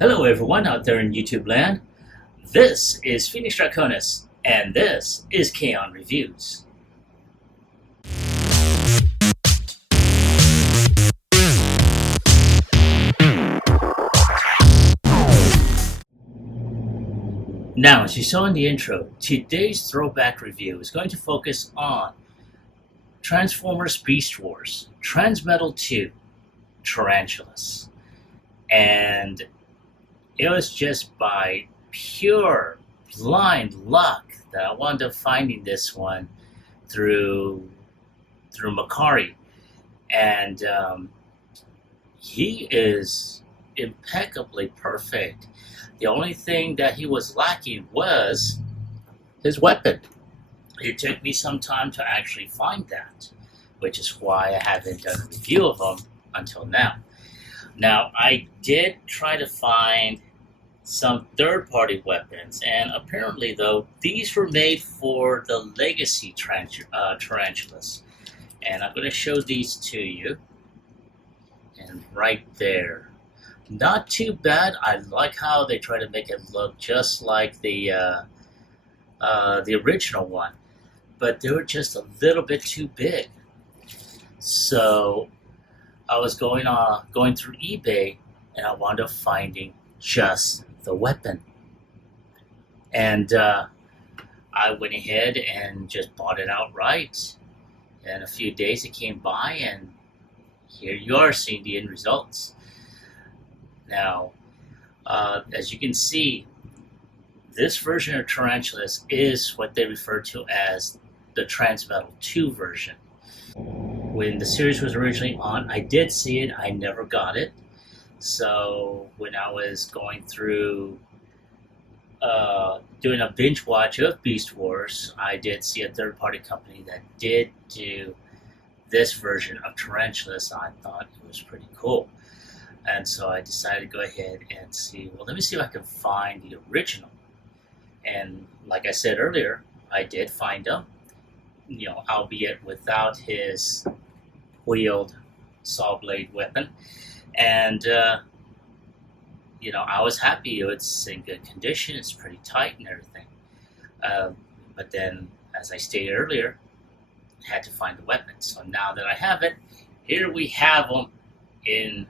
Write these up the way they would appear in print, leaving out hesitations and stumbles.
Hello everyone out there in YouTube land. This is Phoenix Draconis, and this is Kaon Reviews. Now, as you saw in the intro, today's throwback review is going to focus on Transformers Beast Wars, Transmetal 2, Tarantulas. And it was just by pure blind luck that I wound up finding this one through Makari, and he is impeccably perfect. The only thing that he was lacking was his weapon. It took me some time to actually find that, which is why I haven't done a review of him until now. Now, I did try to find some third-party weapons, and apparently, though, these were made for the Legacy Tarantulas. And I'm going to show these to you. And right there. Not too bad. I like how they try to make it look just like the original one. But they were just a little bit too big. So I was going through eBay, and I wound up finding just the weapon. And I went ahead and just bought it outright. And a few days it came by, and here you are seeing the end results. Now, as you can see, this version of Tarantulas is what they refer to as the Transmetal 2 version. When the series was originally on, I did see it. I never got it. So when I was going through doing a binge watch of Beast Wars, I did see a third-party company that did do this version of Tarantulas. I thought it was pretty cool. And so I decided to go ahead and see, well, let me see if I can find the original. And like I said earlier, I did find him, albeit without his wheeled saw blade weapon. And, I was happy. It's in good condition. It's pretty tight and everything. But then, as I stated earlier, I had to find the weapon. So now that I have it, here we have him in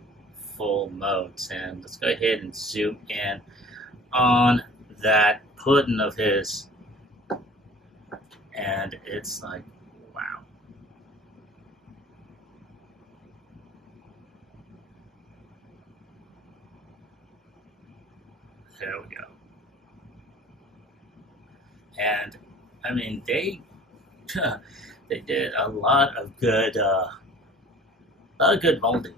full modes. And let's go ahead and zoom in on that pudding of his. And it's like, wow. There we go. And I mean, they did a lot of good molding,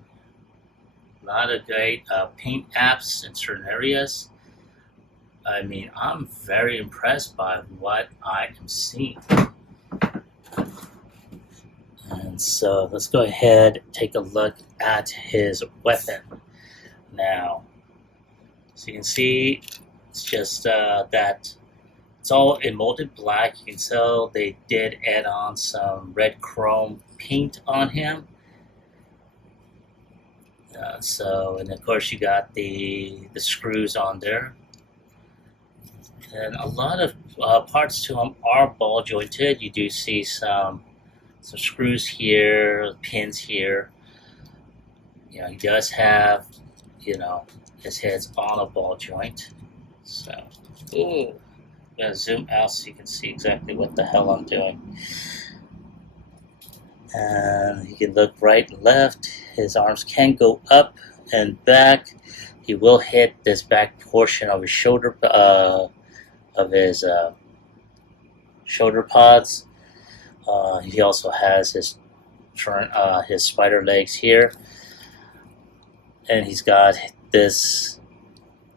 a lot of great paint apps in certain areas. I mean, I'm very impressed by what I am seeing. And so let's go ahead and take a look at his weapon now. So you can see it's just that it's all in molded black. You can tell they did add on some red chrome paint on him. And of course you got the screws on there. And a lot of parts to him are ball jointed. You do see some screws here, pins here. He does have, his head's on a ball joint. So, I'm gonna zoom out so you can see exactly what the hell I'm doing. And you can look right and left. His arms can go up and back. He will hit this back portion of his shoulder, shoulder pods. He also has his spider legs here, and he's got this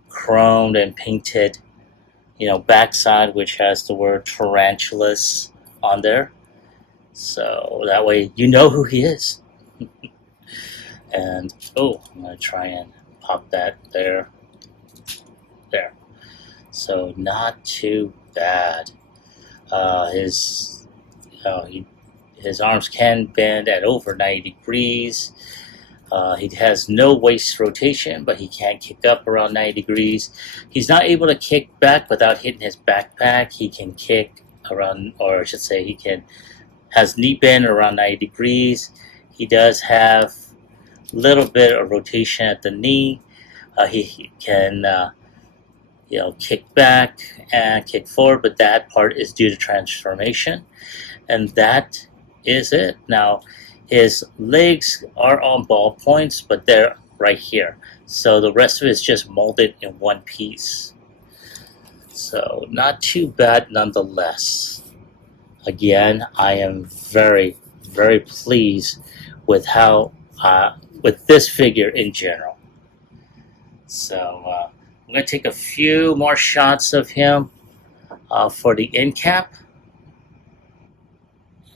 chromed and painted, backside, which has the word Tarantulas on there. So that way you know who he is. And I'm gonna try and pop that there. So not too bad. His arms can bend at over 90 degrees. He has no waist rotation, but he can kick up around 90 degrees. He's not able to kick back without hitting his backpack. He can kick around, or I should say, has knee bend around 90 degrees. He does have a little bit of rotation at the knee. He can kick back and kick forward, but that part is due to transformation, and that is it. Now, his legs are on ball points, but they're right here. So the rest of it is just molded in one piece. So not too bad nonetheless. Again, I am very, very pleased with with this figure in general. So I'm going to take a few more shots of him for the end cap.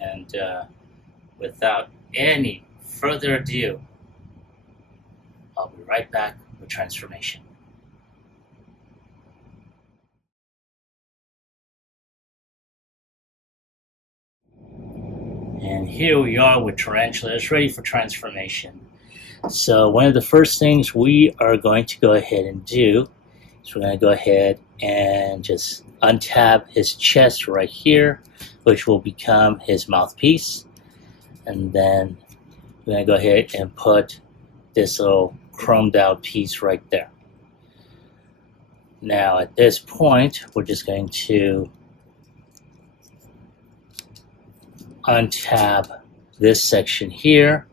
And without any further ado, I'll be right back with transformation. And here we are with Tarantulas, ready for transformation. So one of the first things we are going to go ahead and do is we're going to go ahead and just untab his chest right here, which will become his mouthpiece. And then we're going to go ahead and put this little chromed out piece right there. Now at this point, we're just going to untab this section here.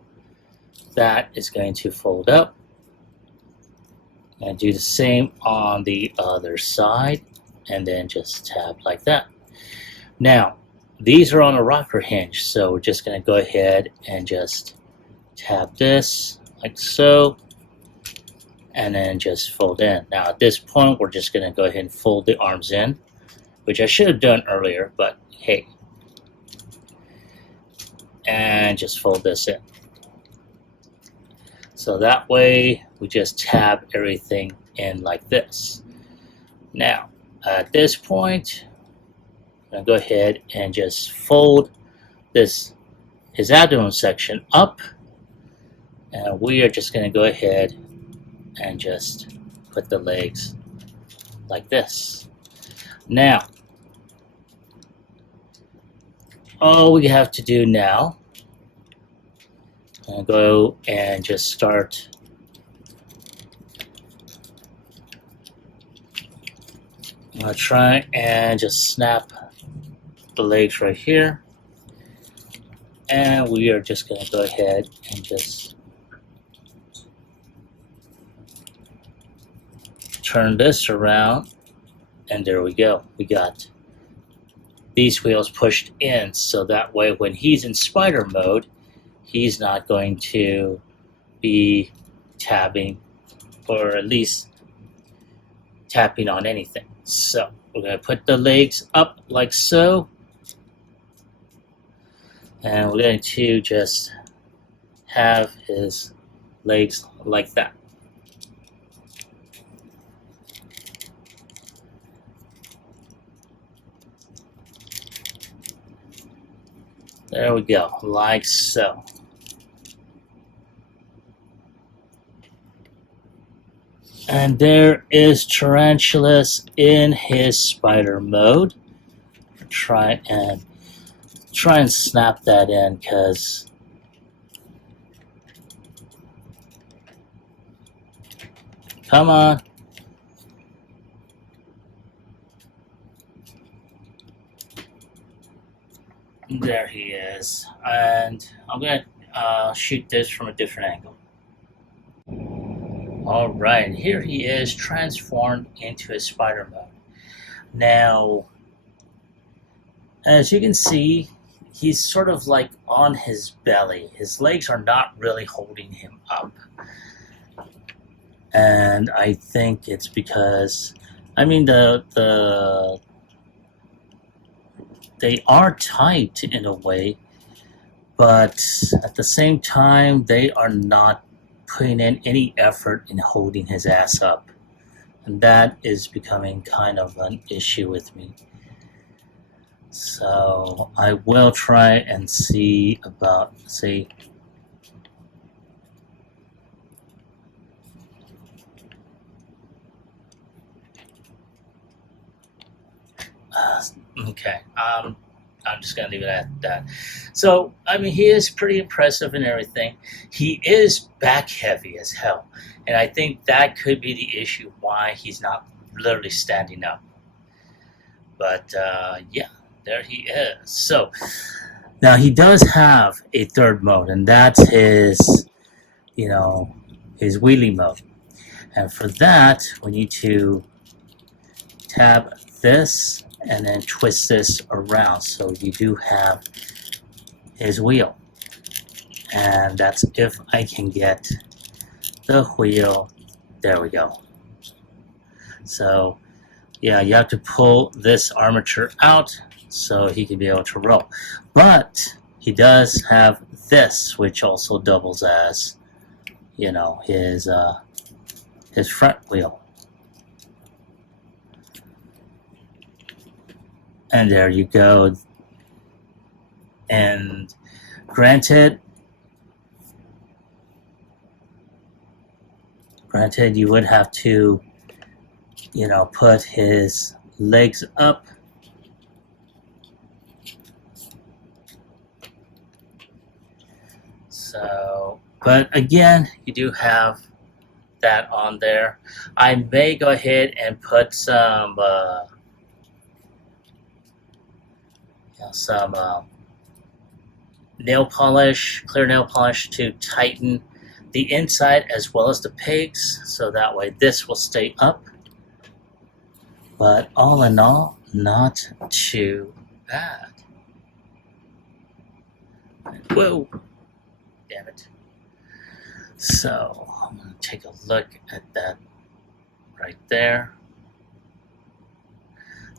That is going to fold up, and do the same on the other side, and then just tab like that. Now these are on a rocker hinge, so we're just going to go ahead and just tab this like so, and then just fold in. Now at this point, we're just going to go ahead and fold the arms in, which I should have done earlier, but hey. And just fold this in. So that way we just tab everything in like this. Now at this point, I'm going to go ahead and just fold his abdomen section up, and we are just going to go ahead and just put the legs like this. Now all we have to do now, go and just start I'm going to try and just snap the legs right here, and we are just going to go ahead and just turn this around, and there we go. We got these wheels pushed in, so that way when he's in spider mode, he's not going to be tabbing, or at least tapping on anything. So we're going to put the legs up like so, and we're going to just have his legs like that. There we go, like so. And there is Tarantulas in his spider mode. Try and snap that in, because come on. There he is. And I'm going to shoot this from a different angle. Alright, here he is transformed into a spider mode. Now, as you can see, he's sort of like on his belly. His legs are not really holding him up. And I think it's because, I mean, they are tight in a way, but at the same time, they are not putting in any effort in holding his ass up. And that is becoming kind of an issue with me. So I will try and see Okay. I'm just gonna leave it at that. So, I mean, he is pretty impressive and everything. He is back heavy as hell, and I think that could be the issue why he's not literally standing up. But yeah, there he is. So now he does have a third mode, and that's his, you know, his wheelie mode. And for that, we need to tab this and then twist this around. So you do have his wheel. And that's if I can get the wheel. There we go. So yeah, you have to pull this armature out so he can be able to roll. But he does have this, which also doubles as, you know, his front wheel. And there you go. And granted, you would have to, you know, put his legs up. So, but again, you do have that on there. I may go ahead and put some nail polish, clear nail polish to tighten the inside as well as the pegs, so that way this will stay up. But all in all, not too bad. Whoa, damn it. So I'm going to take a look at that right there.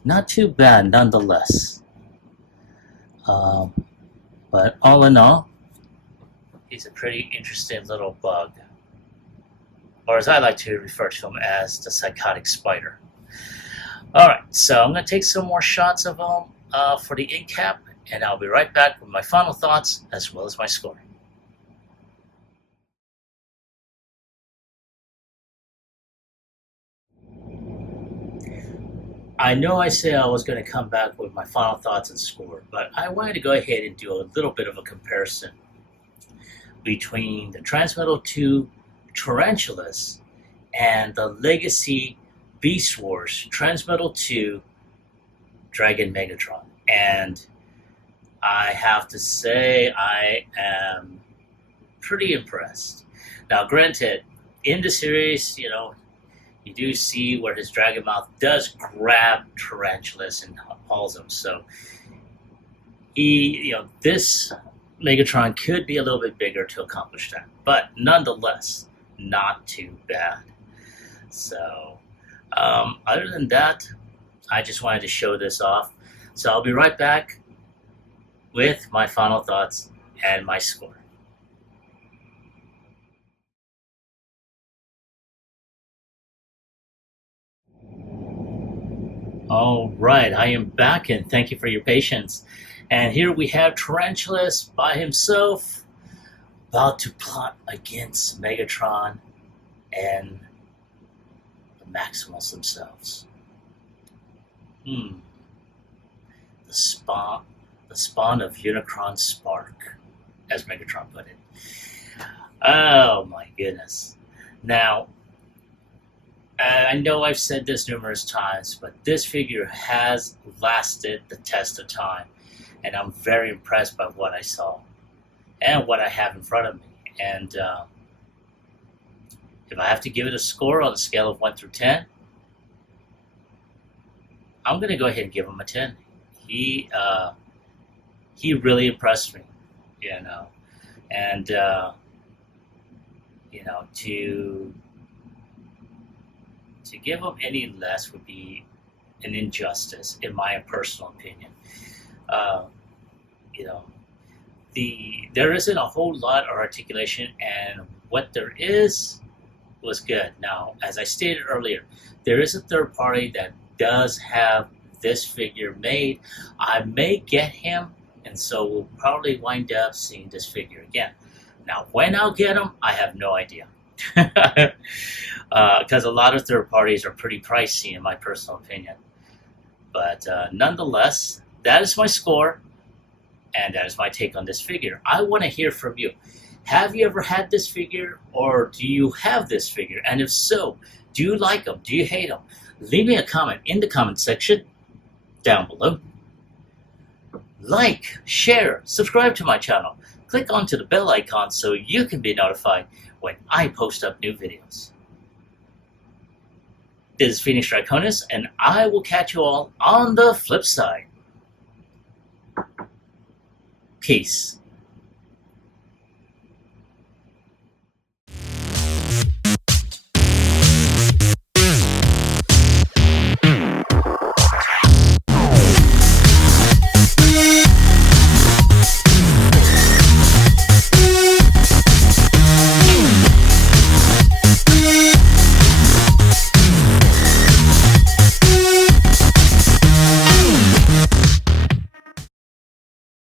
Not too bad nonetheless. But all in all, he's a pretty interesting little bug. Or as I like to refer to him as the psychotic spider. Alright, so I'm going to take some more shots of him for the ink cap, and I'll be right back with my final thoughts as well as my score. I know I said I was going to come back with my final thoughts and score, but I wanted to go ahead and do a little bit of a comparison between the Transmetal 2 Tarantulas and the Legacy Beast Wars Transmetal 2 Dragon Megatron. And I have to say I am pretty impressed. Now, granted, in the series, you know, you do see where his dragon mouth does grab Tarantulas and hauls him. So he, you know, this Megatron could be a little bit bigger to accomplish that, but nonetheless, not too bad. So other than that, I just wanted to show this off. So I'll be right back with my final thoughts and my score. All right, I am back, and thank you for your patience. And here we have Tarantulas by himself, about to plot against Megatron and the Maximals themselves. The spawn of Unicron Spark, as Megatron put it. Oh my goodness. Now, I know I've said this numerous times, but this figure has lasted the test of time, and I'm very impressed by what I saw and what I have in front of me. And if I have to give it a score on a scale of 1 through 10, I'm going to go ahead and give him a 10. He really impressed me, you know, and you know, to give him any less would be an injustice, in my personal opinion. You know, there isn't a whole lot of articulation, and what there is was good. Now, as I stated earlier, there is a third party that does have this figure made. I may get him, and so we'll probably wind up seeing this figure again. Now, when I'll get him, I have no idea. Because a lot of third parties are pretty pricey, in my personal opinion. But nonetheless, that is my score, and that is my take on this figure. I want to hear from you. Have you ever had this figure, or do you have this figure? And if so, do you like them? Do you hate them? Leave me a comment in the comment section down below. Like, share, subscribe to my channel. Click onto the bell icon so you can be notified when I post up new videos. This is Phoenix Draconis, and I will catch you all on the flip side. Peace.